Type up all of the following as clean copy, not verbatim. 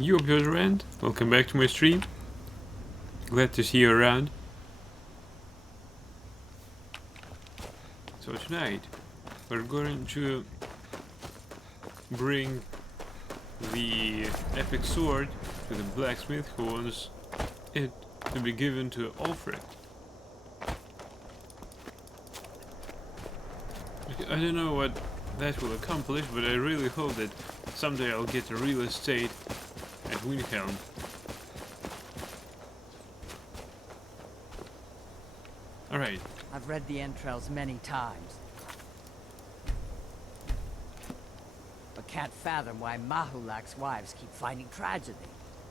You Observer Rand, welcome back to my stream. Glad to see you around. So tonight we're going to bring the epic sword to the blacksmith who wants it to be given to Alfred. I don't know what that will accomplish, but I really hope that someday I'll get a real estate at Windhelm. Alright. I've read the entrails many times, but can't fathom why Mahulak's wives keep finding tragedy.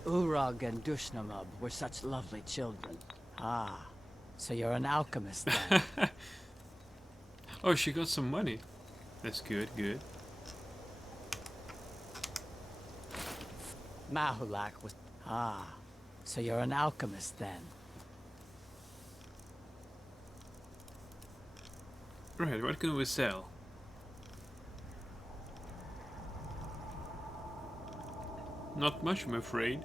Urag and Dushnamub were such lovely children. Ah, so you're an alchemist then. Oh, she got some money. That's good, good. Mahulak was... Ah, so you're an alchemist then. Right, what can we sell? Not much, I'm afraid.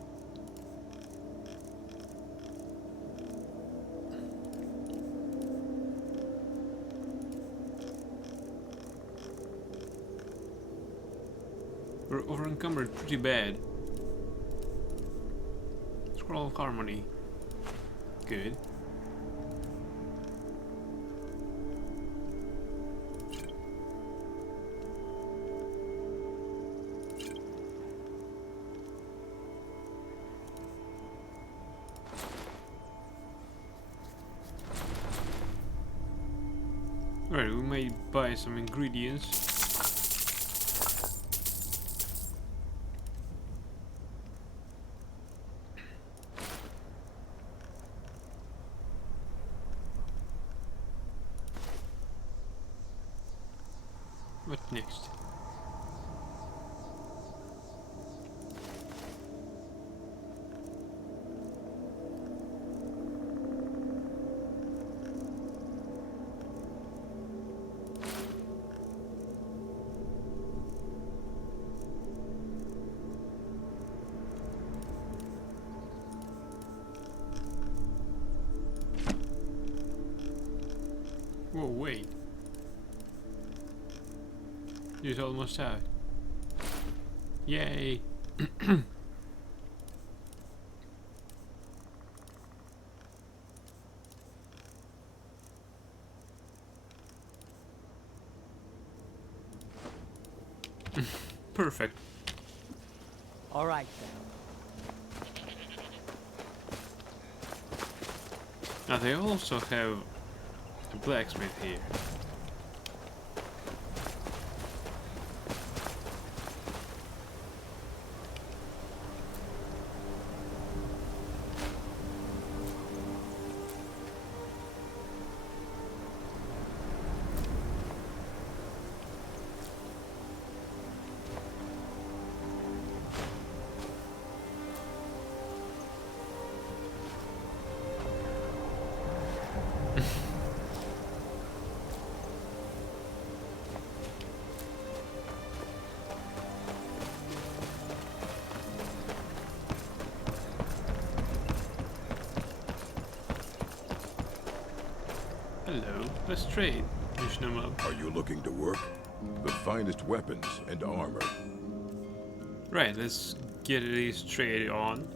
We're over encumbered pretty bad. Scroll of Harmony. Good. Alright, we may buy some ingredients. What next? Whoa, wait. It's almost out. Yay! Perfect. All right then. Now they also have a blacksmith here. Hello, let's trade. Dushnamub. Are you looking to work? The finest weapons and armor. Right, let's get these trade on.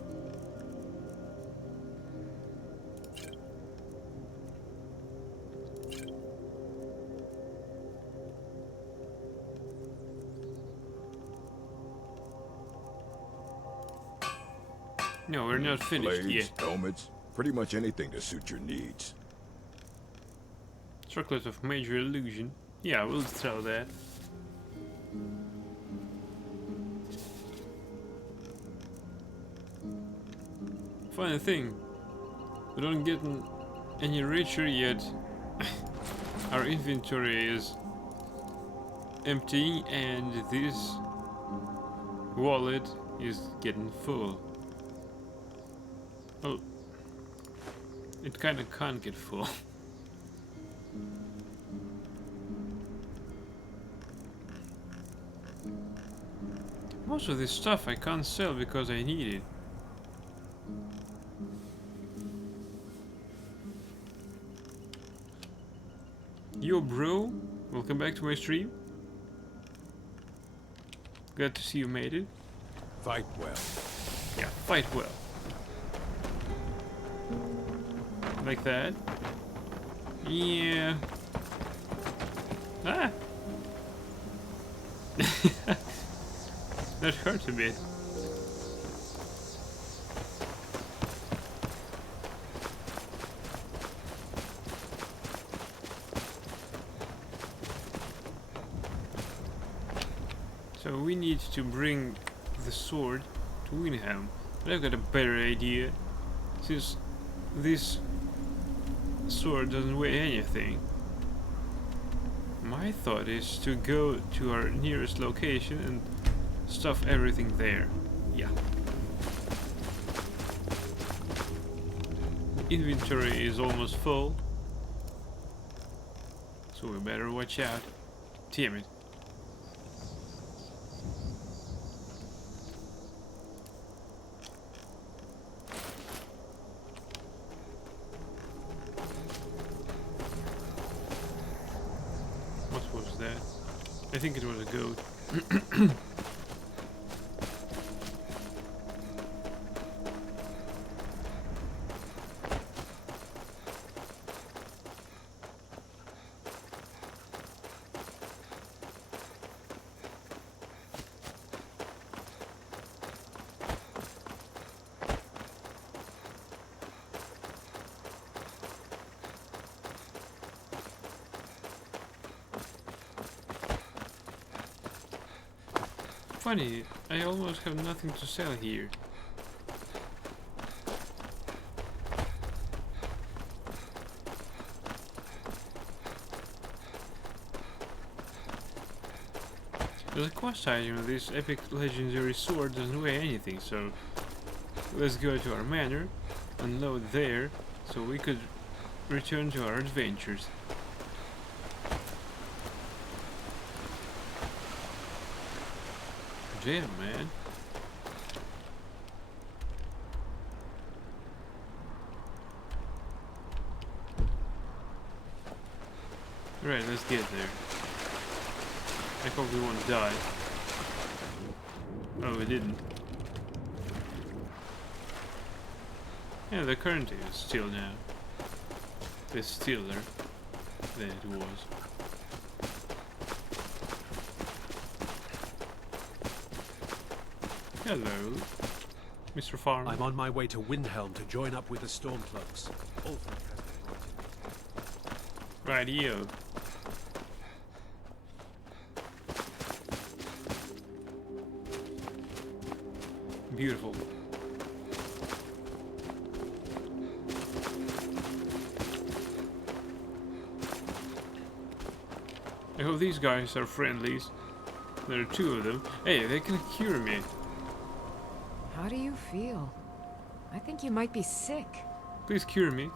No, we're not finished Blades, yet. helmets, pretty much anything to suit your needs. Chocolate of Major Illusion. Yeah, we'll sell that. Funny thing, we don't get any richer yet. Our inventory is empty and this wallet is getting full. Well, it kinda can't get full. Most of this stuff I can't sell because I need it. Yo bro, welcome back to my stream. Glad to see you made it. Fight well. Yeah, fight well. Like that. Yeah. Ah! That hurt a bit. So we need to bring the sword to Windhelm. But I've got a better idea. Since this sword doesn't weigh anything, my thought is to go to our nearest location and stuff everything there. Yeah. The inventory is almost full, so we better watch out. Damn it. What was that? I think it was a goat. Funny, I almost have nothing to sell here. There's a quest item, this epic legendary sword doesn't weigh anything, so let's go to our manor, unload there, so we could return to our adventures. Damn, man. Right, let's get there. I hope we won't die. Oh, we didn't. Yeah, the current is still now. It's stiller than it was. Hello, Mr. Farmer. I'm on my way to Windhelm to join up with the Stormcloaks. Ulfric has been waiting. Radio. Beautiful. I hope these guys are friendlies. There are two of them. Hey, they can cure me. How do you feel? I think you might be sick. Please cure me.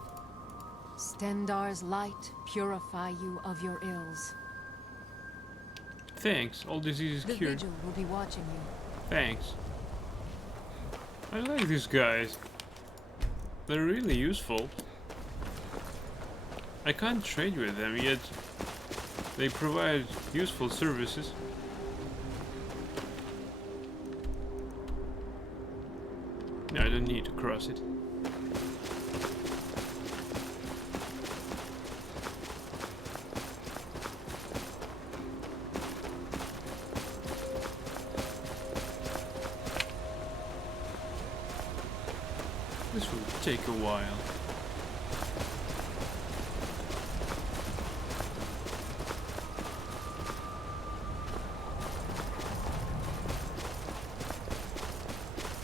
Stendar's light purify you of your ills. Thanks. All diseases The cured. Vigil will be watching you. Thanks. I like these guys. They're really useful. I can't trade with them yet. They provide useful services. No, I don't need to cross it. This will take a while.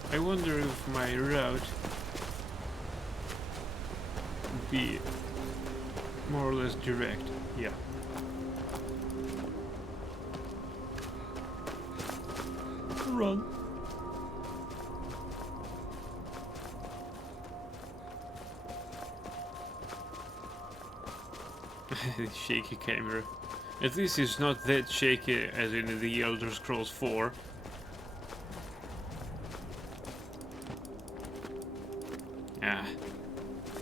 I wonder if my route would be more or less direct. Yeah. Run. Shaky camera. At least it's not that shaky as in the Elder Scrolls 4.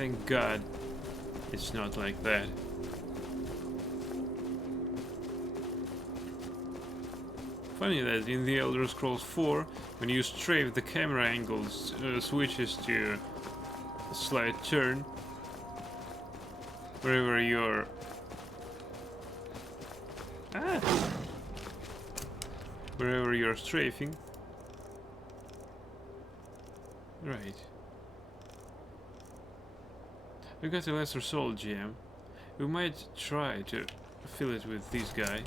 Thank God it's not like that. Funny that in the Elder Scrolls 4, when you strafe, the camera angle switches to a slight turn wherever you're... wherever you're strafing. Right. We got a lesser soul gem. We might try to fill it with this guy.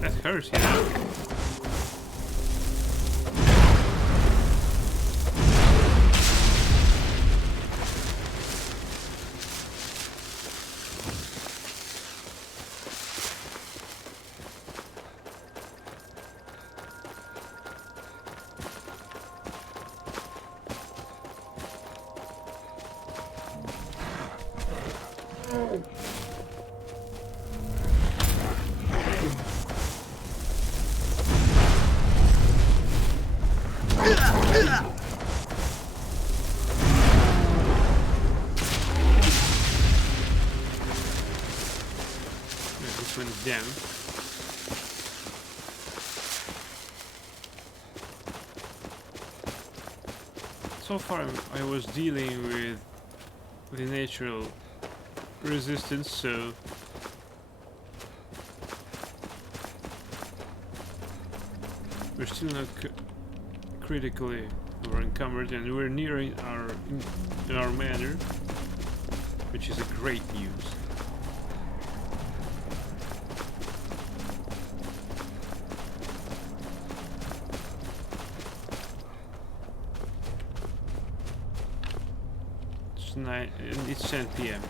That hurts, you know. This one is down. So far I was dealing with the natural resistance, so we're still not critically over encumbered, and we're nearing our manor, which is a great news. It's 10 PM.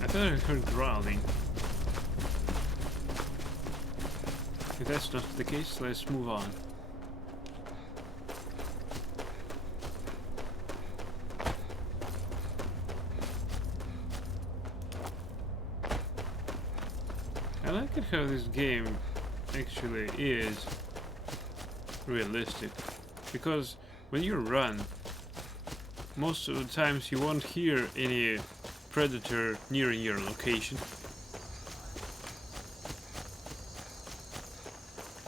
I thought I heard growling. If that's not the case, let's move on. I like it how this game actually is realistic, because when you run, most of the times you won't hear any predator nearing your location.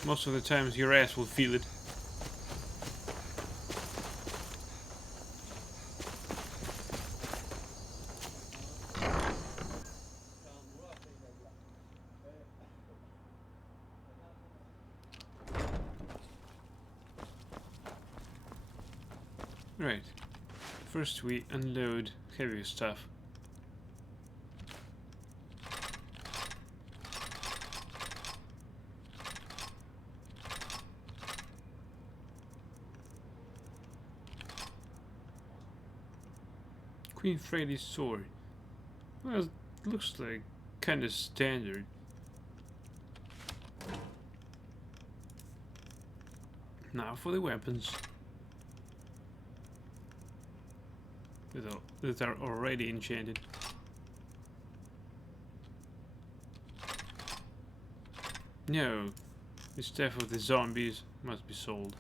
Most of the times your ass will feel it. Right. First we unload heavy stuff. Queen Freddy's sword. Well, it looks like kinda standard. Now for the weapons. That are already enchanted. No, the stuff of the zombies must be sold.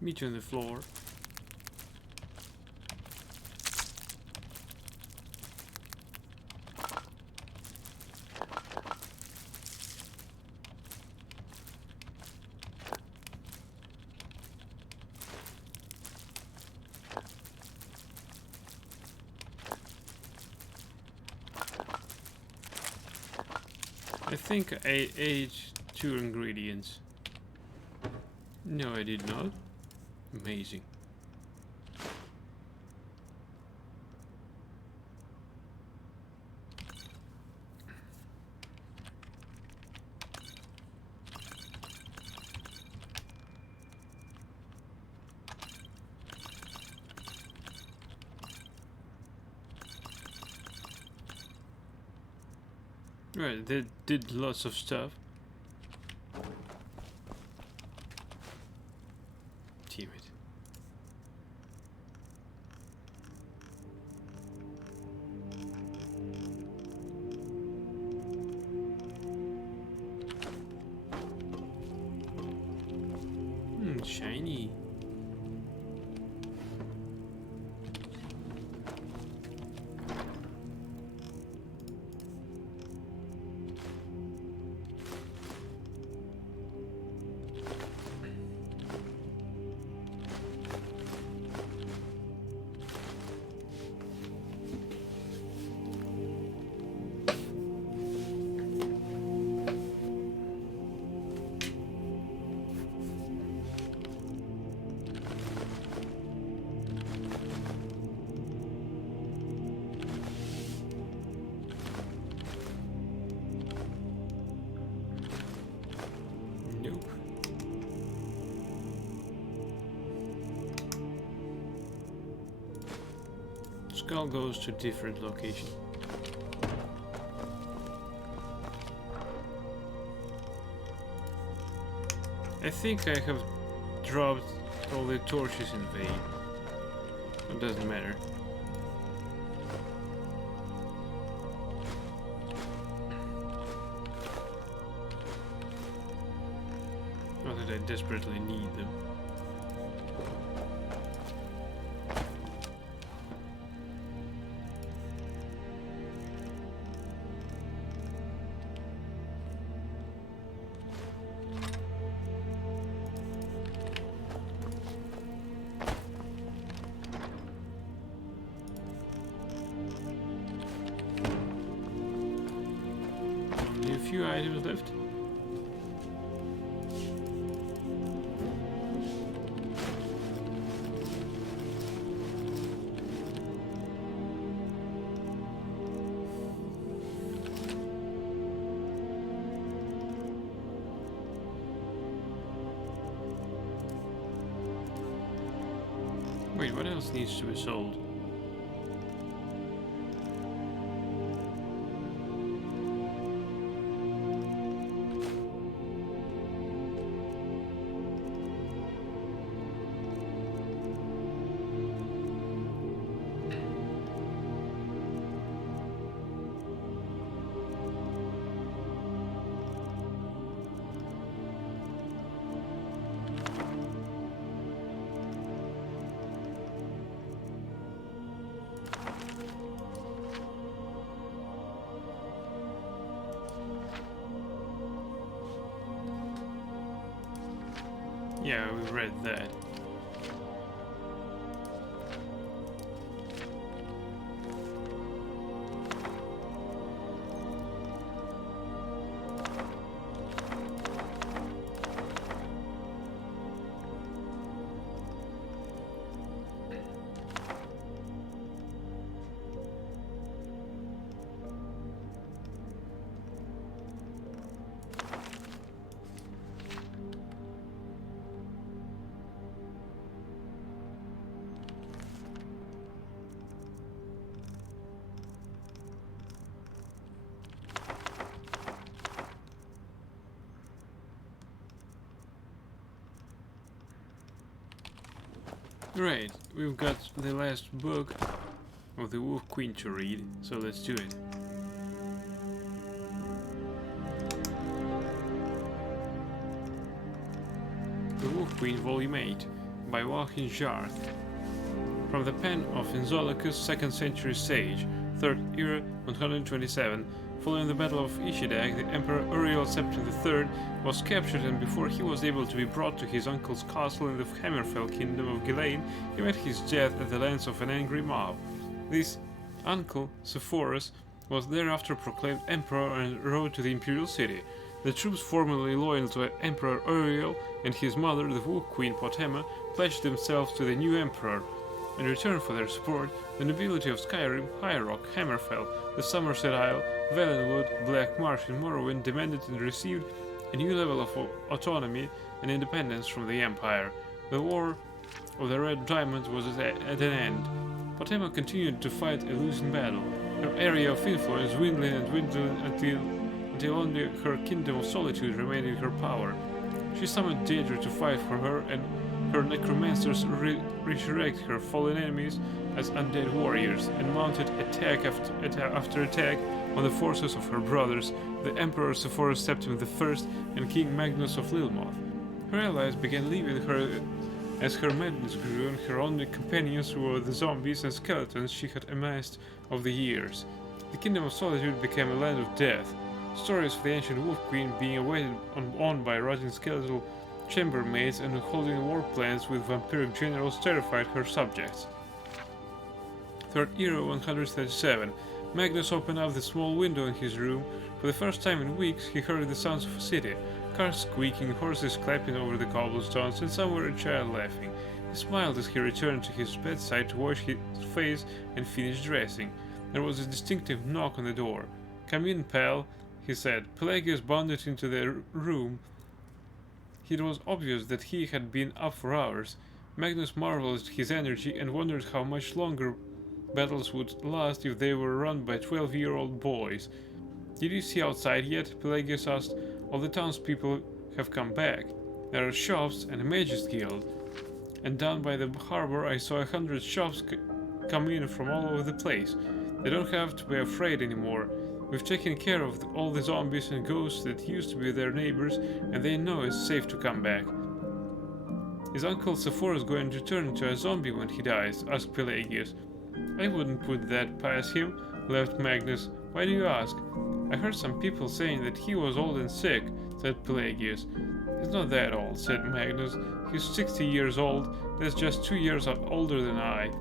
Meat on the floor. I think I ate 2 ingredients. No, I did not. Amazing. Right, they did lots of stuff. shiny. Nope. Skull goes to different location. I think I have dropped all the torches in vain. It doesn't matter. Not that I desperately need them. Only a few items left. Wait, what else needs to be sold? Yeah, we read that. Right, we've got the last book of the Wolf Queen to read, so let's do it. The Wolf Queen, Volume 8, by Joachim Jarth. From the pen of Enzolacus, 2nd century sage, 3rd era, 127, following the Battle of Ishidag, the Emperor Uriel Septim III was captured, and before he was able to be brought to his uncle's castle in the Hammerfell kingdom of Ghislaine, he met his death at the hands of an angry mob. This uncle, Sepphoris, was thereafter proclaimed emperor and rode to the imperial city. The troops formerly loyal to Emperor Uriel and his mother, the Wolf Queen Potema, pledged themselves to the new emperor. In return for their support, the nobility of Skyrim, High Rock, Hammerfell, the Somerset Isle, Valenwood, Black Marsh and Morrowind demanded and received a new level of autonomy and independence from the Empire. The War of the Red Diamond was at an end. Potema continued to fight a losing battle. Her area of influence dwindling and dwindling until only her Kingdom of Solitude remained in her power. She summoned Daedra to fight for her, and her necromancers resurrected her fallen enemies as undead warriors, and mounted attack after attack on the forces of her brothers, the Emperor Sepphoris Septim I and King Magnus of Lilmoth. Her allies began leaving her as her madness grew, and her only companions were the zombies and skeletons she had amassed over the years. The Kingdom of Solitude became a land of death. Stories of the ancient Wolf Queen being awaited on by rotting skeletal chambermaids and holding war plans with vampiric generals terrified her subjects. Third Era 137. Magnus opened up the small window in his room. For the first time in weeks, he heard the sounds of a city. Cars squeaking, horses clapping over the cobblestones, and somewhere a child laughing. He smiled as he returned to his bedside to wash his face and finish dressing. There was a distinctive knock on the door. "Come in, pal," he said. Pelagius bounded into the room. It was obvious that he had been up for hours. Magnus marveled at his energy and wondered how much longer battles would last if they were run by 12-year-old boys. "Did you see outside yet?" Pelagius asked. "All the townspeople have come back. There are shops and a mages guild. And down by the harbor I saw 100 shops come in from all over the place. They don't have to be afraid anymore. We've taken care of all the zombies and ghosts that used to be their neighbors, and they know it's safe to come back." "Is Uncle Sepphoris going to turn into a zombie when he dies?" asked Pelagius. "I wouldn't put that past him," laughed Magnus. "Why do you ask?" "I heard some people saying that he was old and sick," said Pelagius. "He's not that old," said Magnus. "He's 60 years old. That's just 2 years older than I."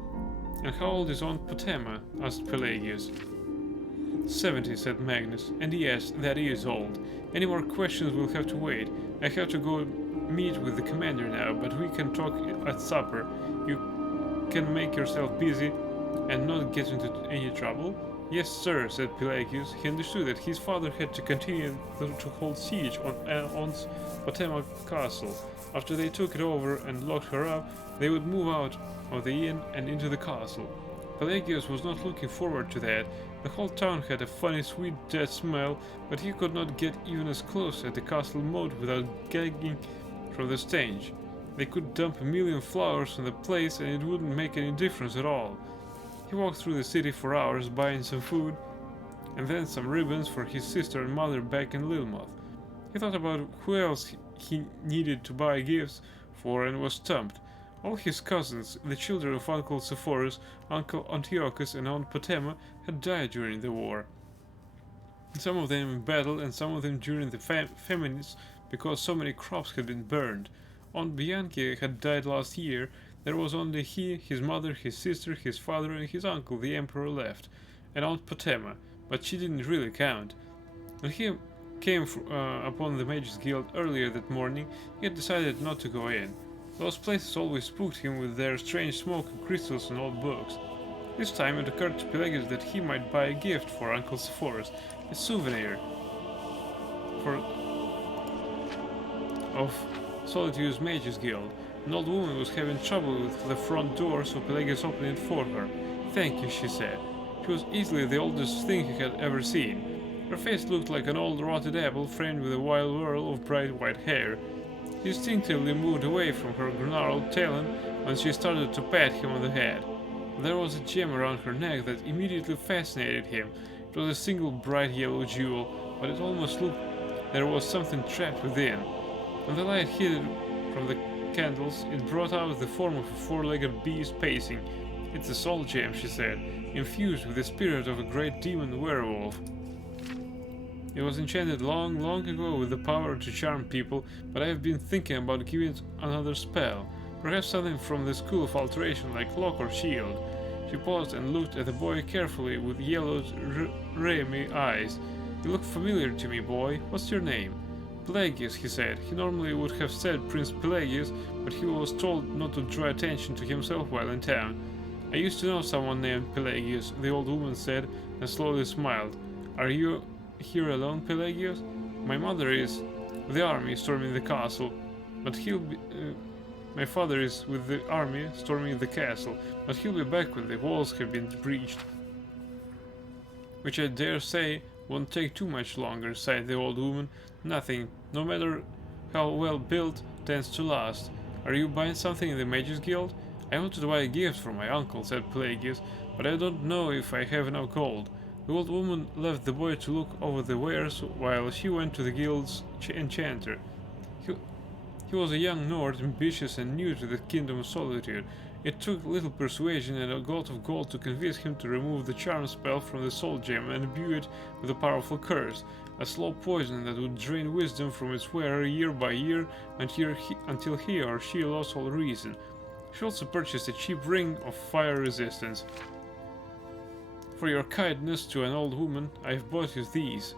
"And how old is Aunt Potema?" asked Pelagius. 70, said Magnus. "And yes, that is old. Any more questions will have to wait. I have to go meet with the commander now, but we can talk at supper. You can make yourself busy and not get into any trouble?" "Yes, sir," said Pelagius. He understood that his father had to continue to hold siege on Aunt Potema Castle. After they took it over and locked her up, they would move out of the inn and into the castle. Pelagius was not looking forward to that. The whole town had a funny sweet dead smell, but he could not get even as close as the castle moat without gagging from the stench. They could dump a million flowers on the place and it wouldn't make any difference at all. He walked through the city for hours buying some food and then some ribbons for his sister and mother back in Lilmoth. He thought about who else he needed to buy gifts for and was stumped. All his cousins, the children of Uncle Sepphoris, Uncle Antiochus and Aunt Potema, had died during the war. Some of them in battle and some of them during the famines because so many crops had been burned. Aunt Bianchi had died last year. There was only he, his mother, his sister, his father and his uncle, the emperor, left, and Aunt Potema, but she didn't really count. When he came upon the Mages Guild earlier that morning, he had decided not to go in. Those places always spooked him with their strange smoke and crystals and old books. This time it occurred to Pelagius that he might buy a gift for Uncle Sepphoris, a souvenir of Solitude's Mages Guild. An old woman was having trouble with the front door, so Pelagius opened it for her. "Thank you," she said. She was easily the oldest thing he had ever seen. Her face looked like an old rotted apple framed with a wild whirl of bright white hair. He instinctively moved away from her gnarled talon when she started to pat him on the head. There was a gem around her neck that immediately fascinated him. It was a single bright yellow jewel, but it almost looked there was something trapped within. When the light hit it from the candles, it brought out the form of a four-legged beast pacing. "It's a soul gem," she said, "infused with the spirit of a great demon werewolf. It was enchanted long, long ago with the power to charm people, but I have been thinking about giving it another spell. Perhaps something from the School of Alteration, like Lock or Shield." She paused and looked at the boy carefully with yellow, remy eyes. "You look familiar to me, boy. What's your name?" "Pelagius," he said. He normally would have said Prince Pelagius, but he was told not to draw attention to himself while in town. "I used to know someone named Pelagius," the old woman said, and slowly smiled. "Are you here alone, Pelagius?" "My mother is with the army storming the castle, but my father is with the army storming the castle, but he'll be back when the walls have been breached." "Which I dare say won't take too much longer," sighed the old woman. "Nothing, no matter how well built, tends to last. Are you buying something in the Mages Guild?" "I wanted to buy a gift for my uncle," said Pelagius, "but I don't know if I have enough gold." The old woman left the boy to look over the wares while she went to the guild's enchanter. He was a young Nord, ambitious and new to the Kingdom of Solitude. It took little persuasion and a lot of gold to convince him to remove the charm spell from the soul gem and imbue it with a powerful curse, a slow poison that would drain wisdom from its wearer year by year until he or she lost all reason. She also purchased a cheap ring of fire resistance. "For your kindness to an old woman, I have bought you these,"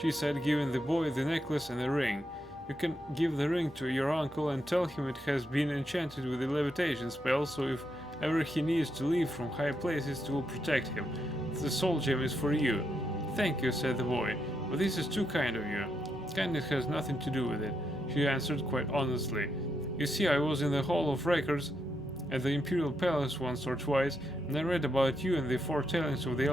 she said, giving the boy the necklace and the ring. "You can give the ring to your uncle and tell him it has been enchanted with the levitation spell, so if ever he needs to leave from high places, it will protect him. The soul gem is for you." "Thank you," said the boy, "but this is too kind of you." "Kindness has nothing to do with it," she answered quite honestly. "You see, I was in the Hall of Records at the Imperial Palace once or twice, and I read about you in the foretellings of the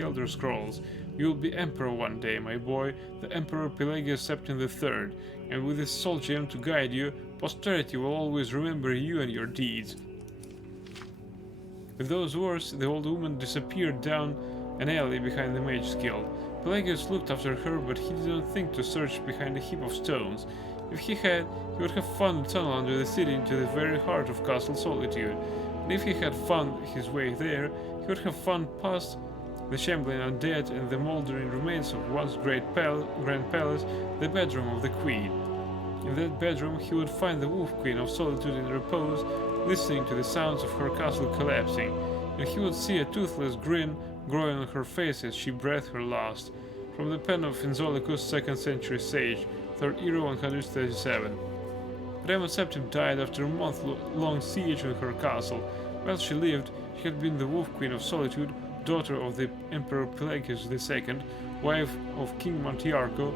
Elder Scrolls. You will be Emperor one day, my boy, the Emperor Pelagius Septim III, and with this soul gem to guide you, posterity will always remember you and your deeds." With those words, the old woman disappeared down an alley behind the Mage's Guild. Pelagius looked after her, but he did not think to search behind a heap of stones. If he had, he would have found a tunnel under the city into the very heart of Castle Solitude, and if he had found his way there, he would have found past the shambling undead and the mouldering remains of once grand palace, the bedroom of the Queen. In that bedroom he would find the Wolf Queen of Solitude in repose, listening to the sounds of her castle collapsing, and he would see a toothless grin growing on her face as she breathed her last. From the pen of Inzolicus, 2nd century sage, 3rd era 137. Rema Septim died after a month-long siege on her castle. While she lived, she had been the Wolf Queen of Solitude, daughter of the Emperor Pelagius II, wife of King Montiarco,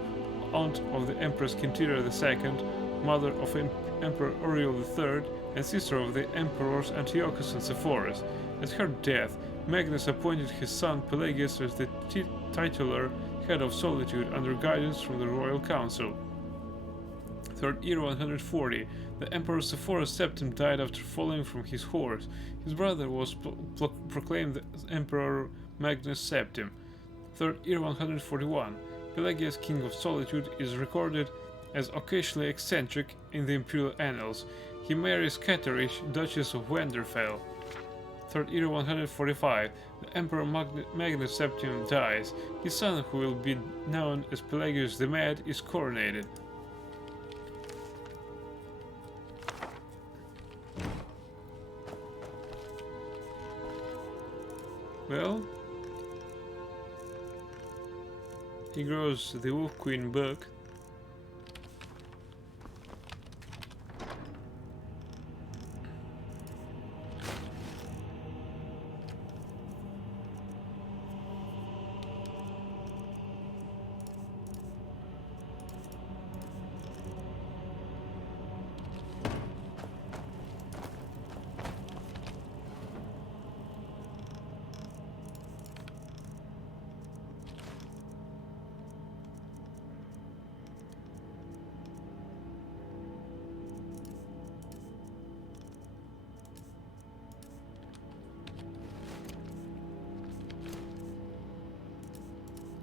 aunt of the Empress Quintira II, mother of Emperor Oriol III, and sister of the Emperors Antiochus and Sepphoris. At her death, Magnus appointed his son Pelagius as the titular head of Solitude under guidance from the Royal Council. 3rd era 140. The Emperor Sepphoris Septim died after falling from his horse. His brother was proclaimed Emperor Magnus Septim. 3rd era 141. Pelagius, King of Solitude, is recorded as occasionally eccentric in the imperial annals. He marries Catarish, Duchess of Wenderfell. 3rd era 145. The Emperor Magnus Septim dies. His son, who will be known as Pelagius the Mad, is coronated. Well, he grows the Wolf Queen book.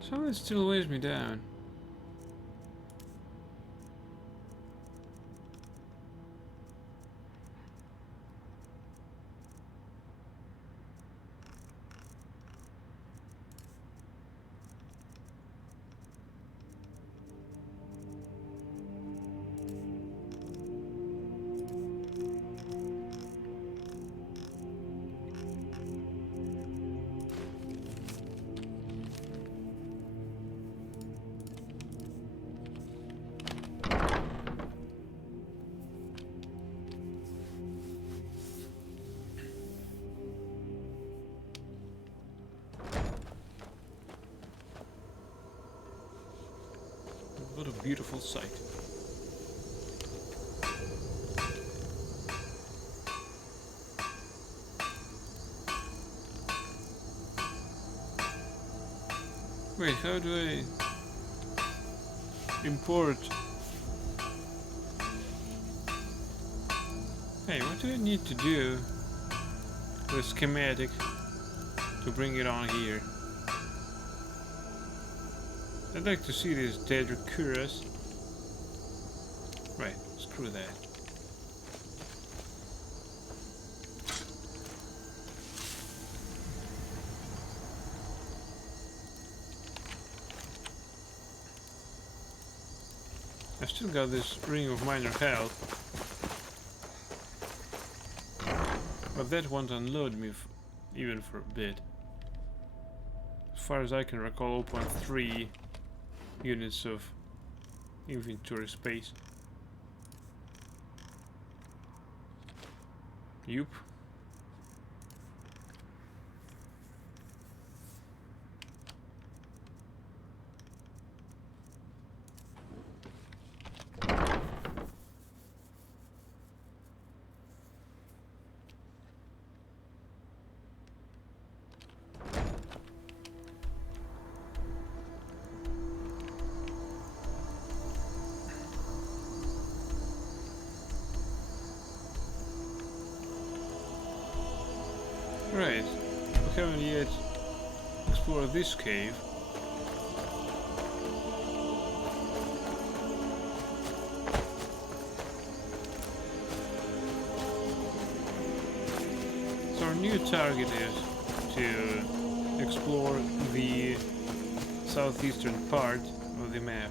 Something still weighs me down. What a beautiful sight. Wait, how do I import? Hey, what do I need to do with the schematic to bring it on here? I'd like to see this Daedric Cuirass. Right, Screw that. I've still got this ring of minor health, but that won't unload me even for a bit. As far as I can recall, 0.3 units of inventory space. Yup. Right, we haven't yet explored this cave. So our new target is to explore the southeastern part of the map.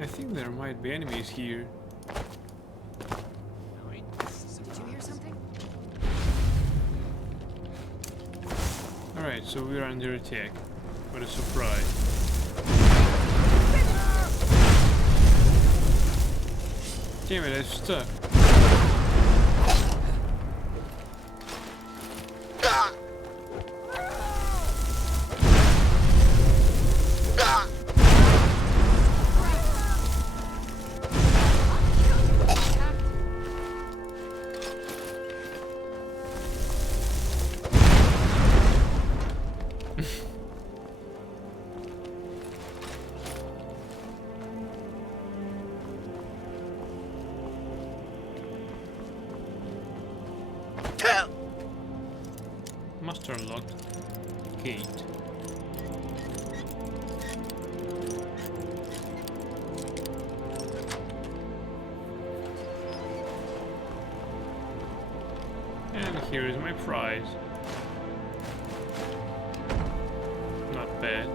I think there might be enemies here. Did you hear something? Alright, so we're under attack. What a surprise. Damn it, I'm stuck. Must unlock gate. And here is my prize. Not bad.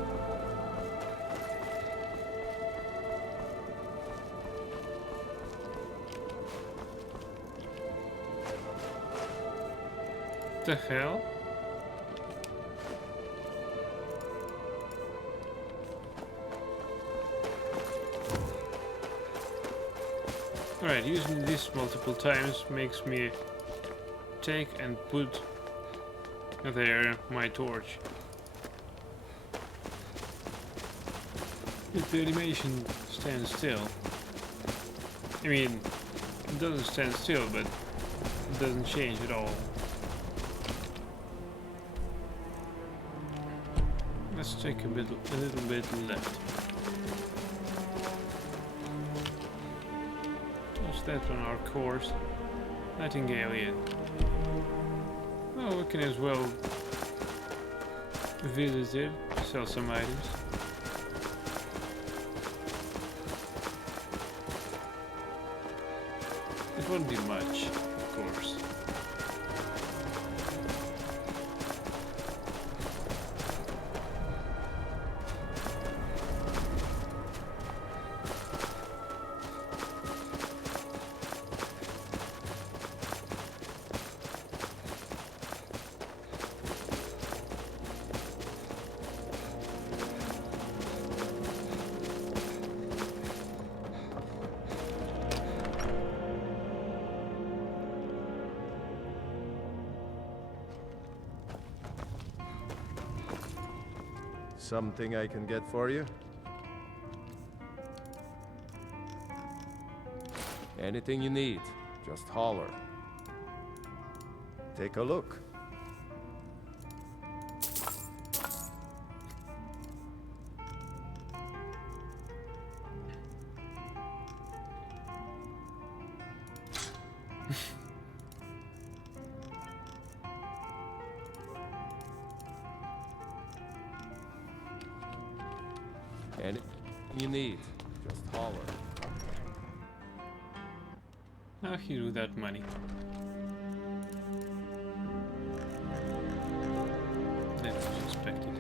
The hell? Alright, using this multiple times makes me take and put there my torch. If the animation stands still. I mean, it doesn't stand still, but it doesn't change at all. Let's take a little bit left. That on our course. Nightingale yet. Well, we can as well visit it, sell some items. It won't be much, of course. Something I can get for you? Anything you need, just holler. Take a look. Anything you need, just holler. How he do that money? That was expected.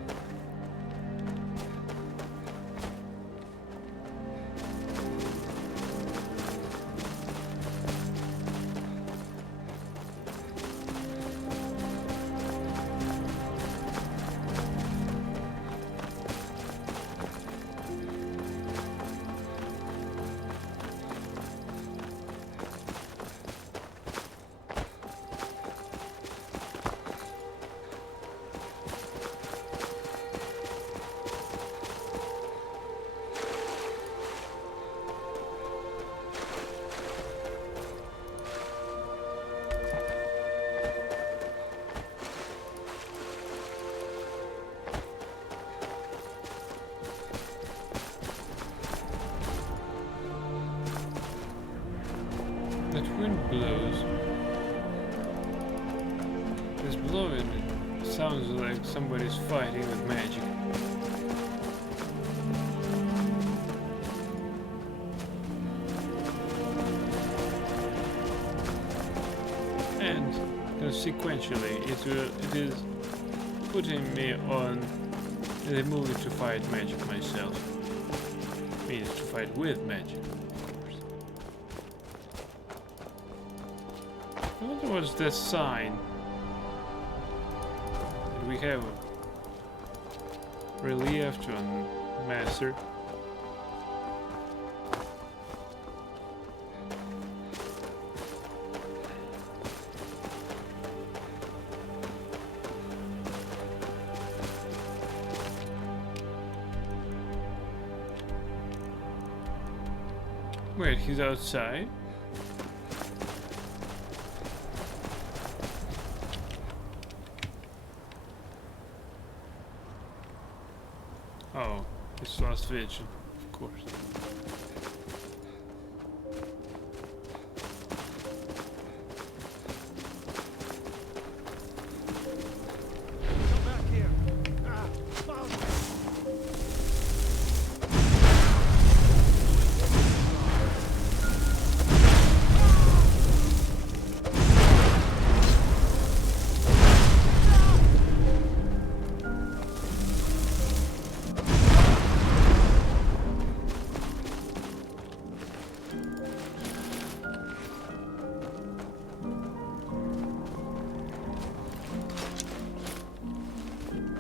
That wind blows. This blowing sounds like somebody's fighting with magic. And consequentially, it is putting me on the movie to fight magic myself. Means to fight with magic. What was the sign? Did we have relief to a master? Wait, he's outside? Oh, it's last vigil, of course. Come back here. Ah, found it.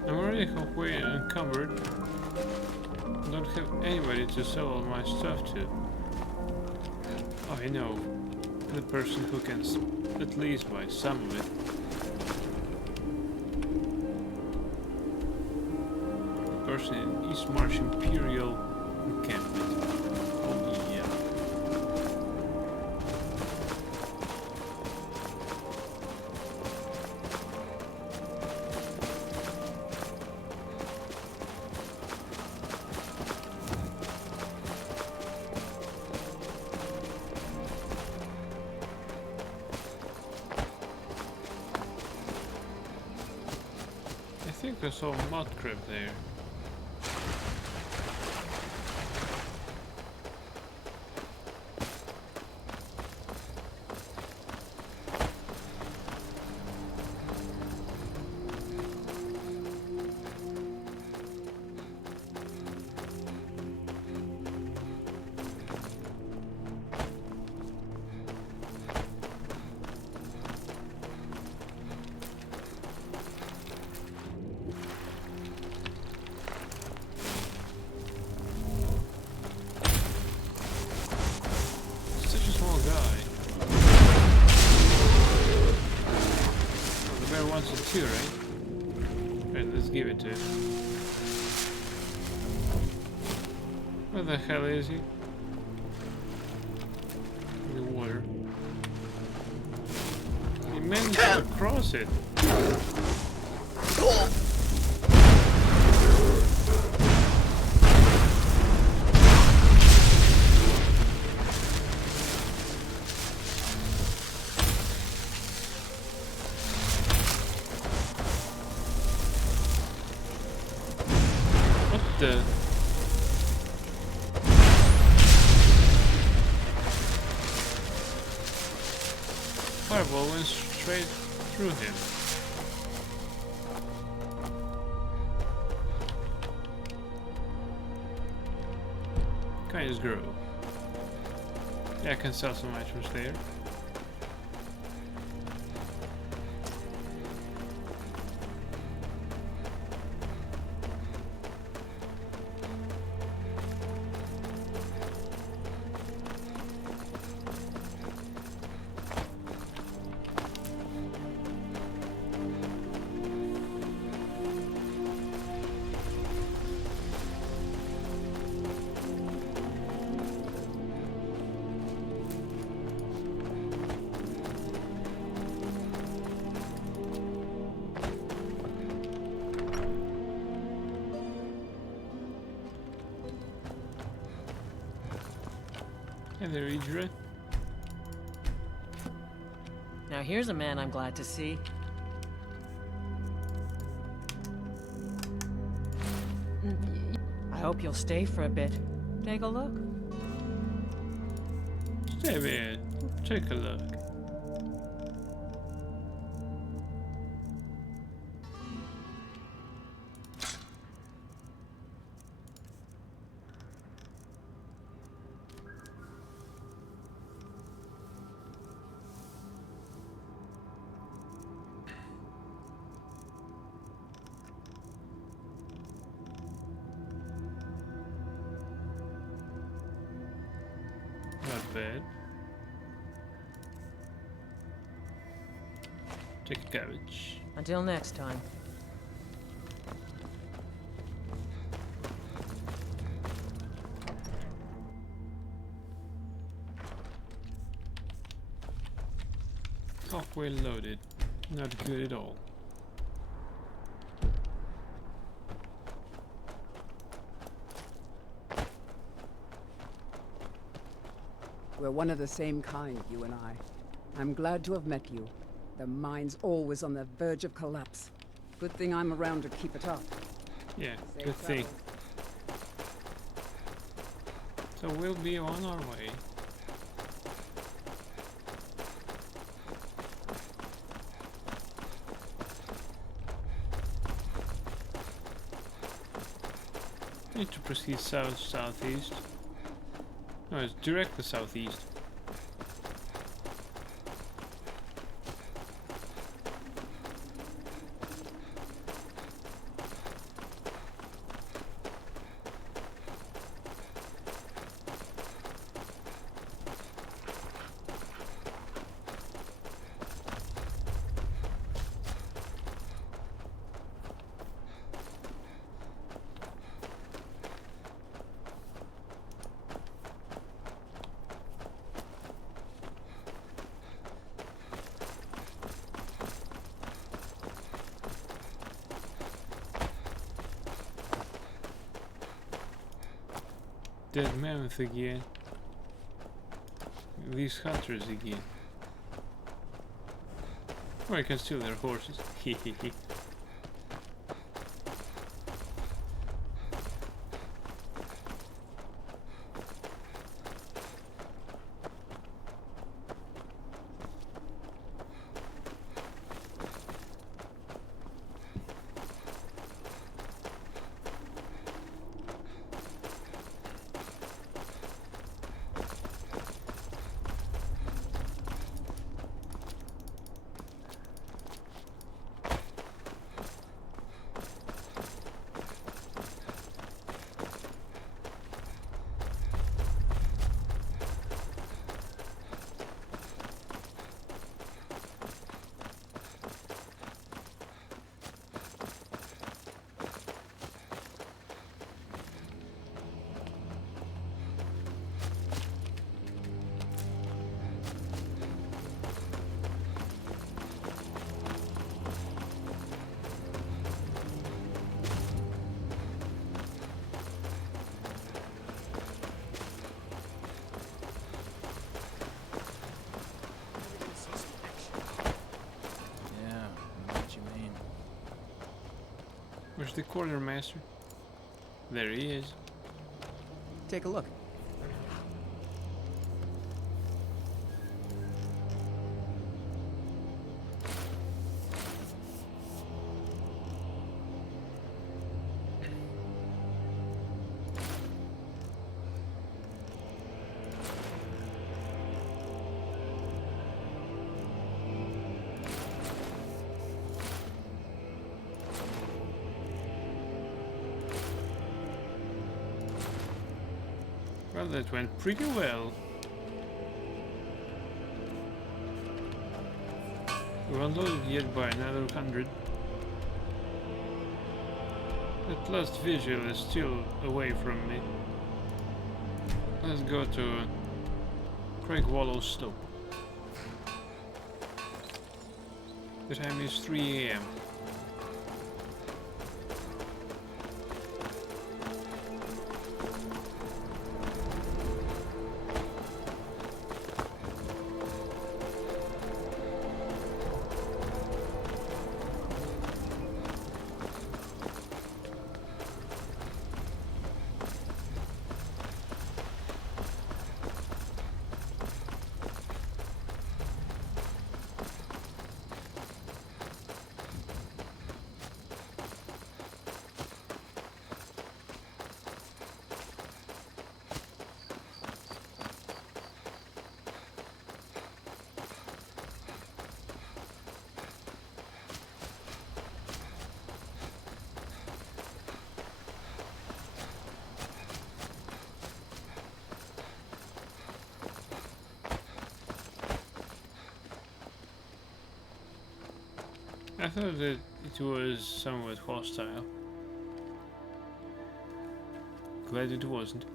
I'm already halfway encumbered. I don't have anybody to sell all my stuff to. Oh, I know. The person who can at least buy some of it. The person in East Marsh Imperial encampment. Oh yeah. I think I saw a mud crab there. Such a small guy. Oh, the bear wants it too, right? Right, let's give it to him. Where the hell is he? The managed to cross it. What the? Fireball went straight through him. Can I just grow? Yeah, I can sell some items there. Hey there, Idra. Now here's a man I'm glad to see. I hope you'll stay for a bit. Take a look. Stay there. Take a look. Not bad. Take a cabbage. Until next time. Halfway loaded. Not good at all. We're one of the same kind, you and I. I'm glad to have met you. The mine's always on the verge of collapse. Good thing I'm around to keep it up. Yeah, Safe good thing. travels. So we'll be on our way. Need to proceed south-southeast. No, it's directly southeast. Dead mammoth again. These hunters again. Or I can steal their horses. Hehehe. Where's the quartermaster? There he is. Take a look. Well, that went pretty well. We're unloaded yet by another 100. That last visual is still away from me. Let's go to Craig Wallow Slope. The time is 3 AM. I thought that it was somewhat hostile. Glad it wasn't.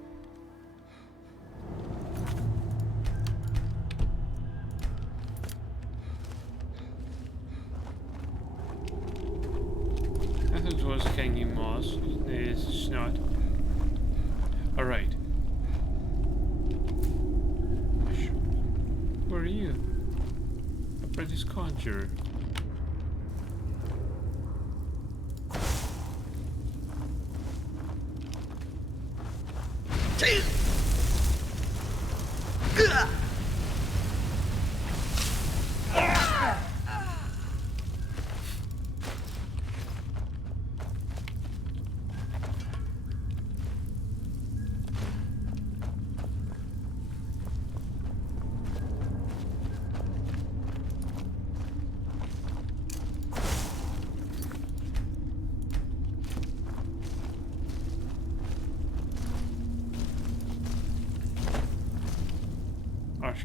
I thought it was hanging moss. It's not. Alright. Who are you? Apprentice conjurer.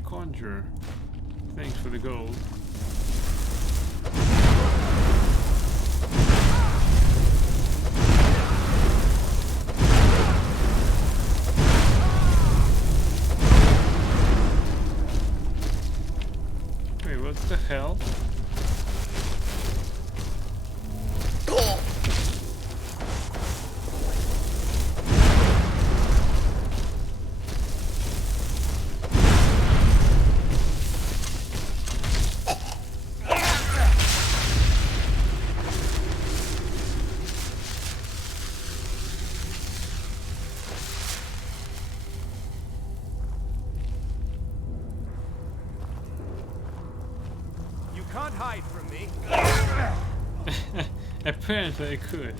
Conjurer. Thanks for the gold. Wait, what the hell? Can't hide from me. Apparently I could.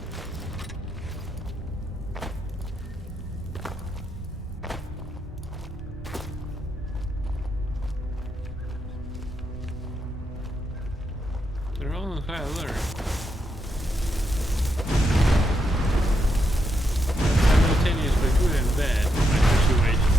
They're all on high alert. Simultaneously good and bad in my situation.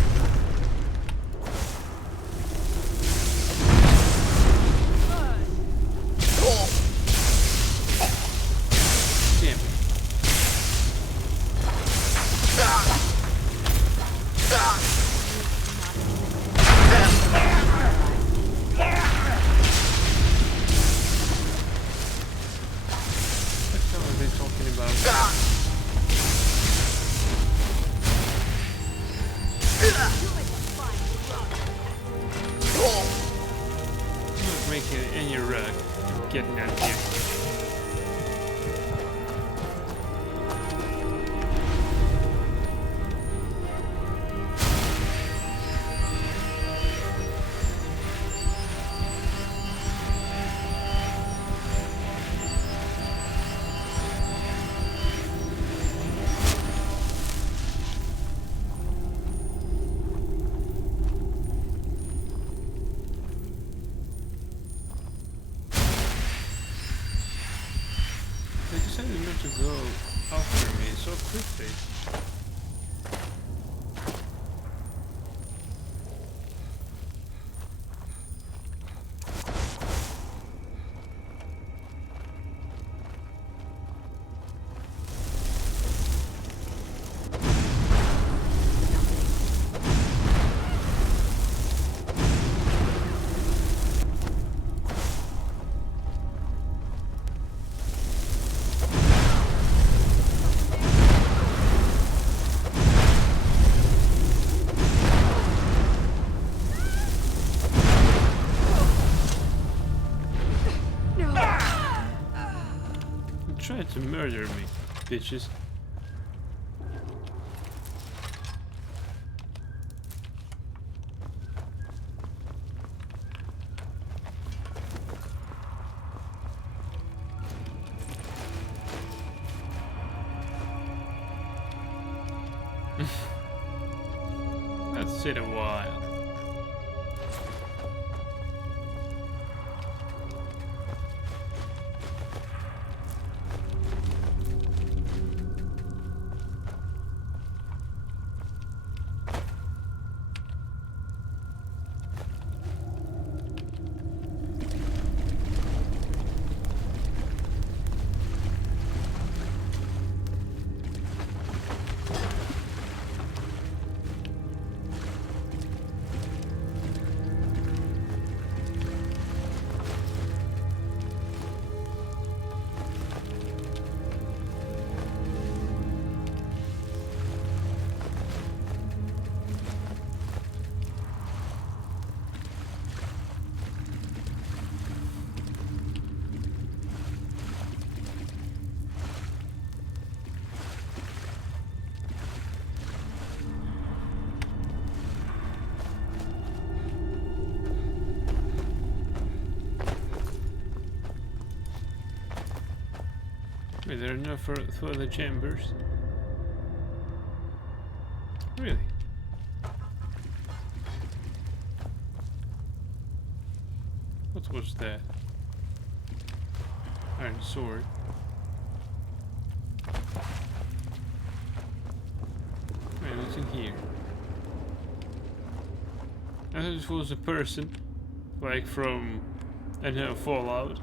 you not to go after me so quickly? Try to murder me, bitches. That's it a while. Wait, there are no further chambers? Really? What was that? Iron sword. Wait, what's in here? I thought it was a person, like from, I don't know, Fallout.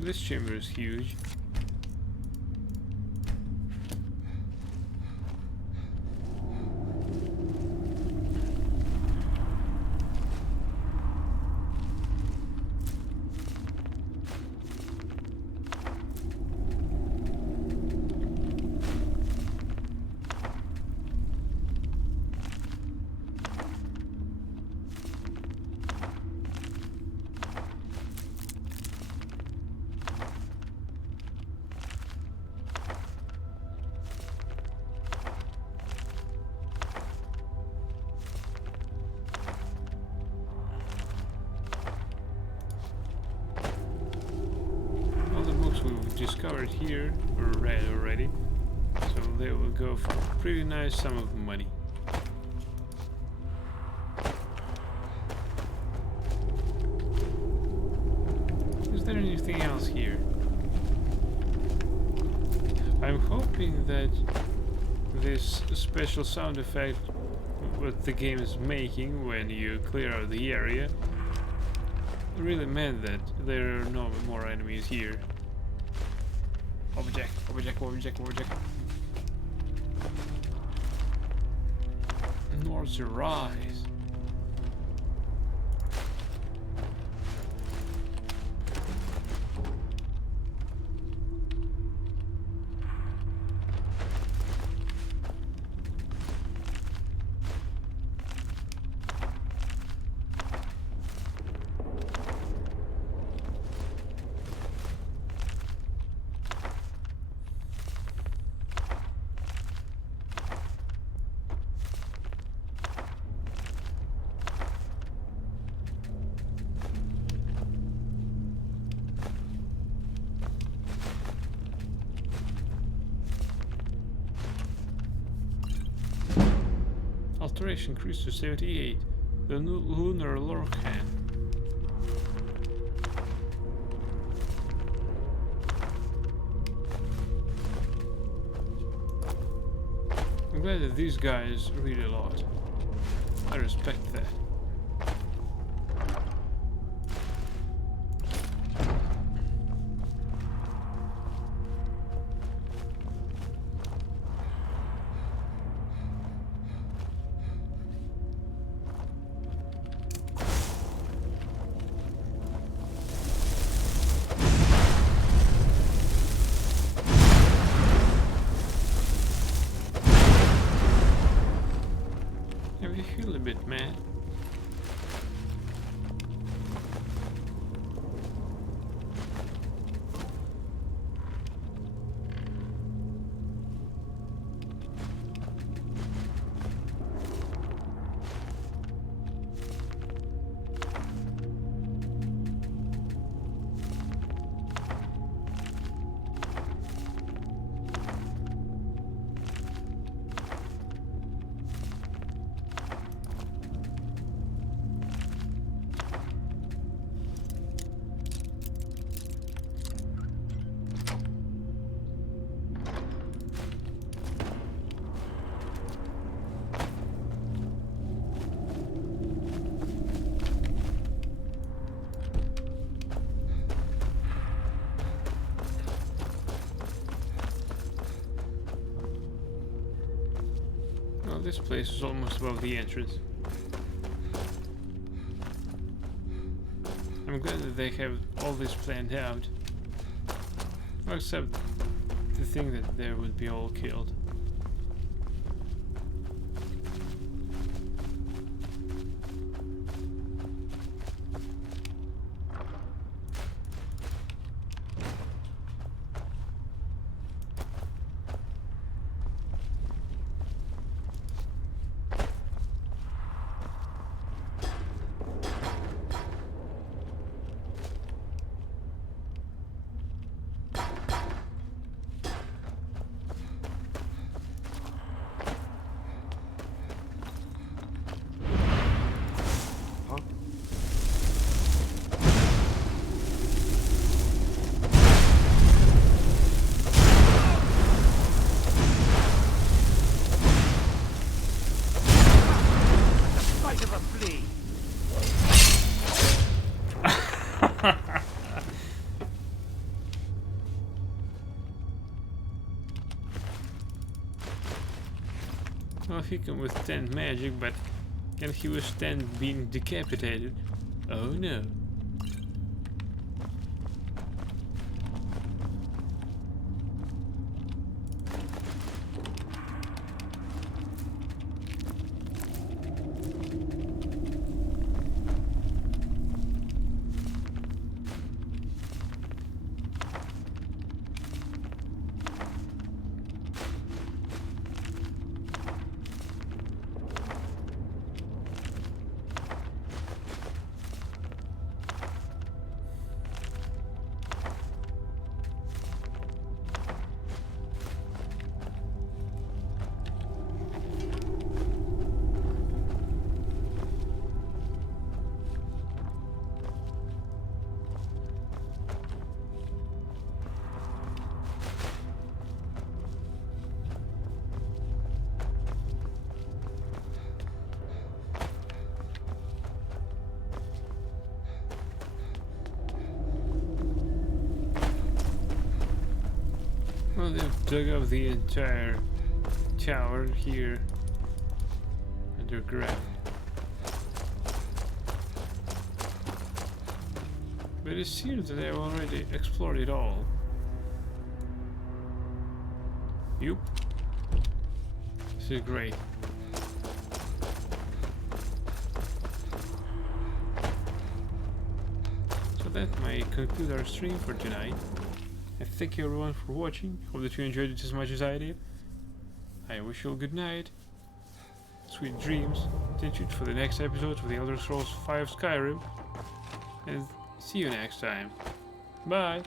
This chamber is huge. We've discovered here were red already, so they will go for a pretty nice sum of money. Is there anything else here? I'm hoping that this special sound effect what the game is making when you clear out the area really meant that there are no more enemies here. Object, object, object, object. North's Rise. Alteration increased to 78. The new lunar Lorcan. I'm glad that these guys read a lot. I respect that. Have you healed a bit, man? Well, this place is almost above the entrance. I'm glad that they have all this planned out. Well, except the thing that they would be all killed. Well, he can withstand magic, but can he withstand being decapitated? Oh no. Well, they've dug up the entire tower here underground. But it seems that they've already explored it all. Yup. This is great. So that might conclude our stream for tonight. I thank you everyone for watching. Hope that you enjoyed it as much as I did. I wish you all good night, sweet dreams, stay tuned for the next episode of the Elder Scrolls V Skyrim, and see you next time. Bye!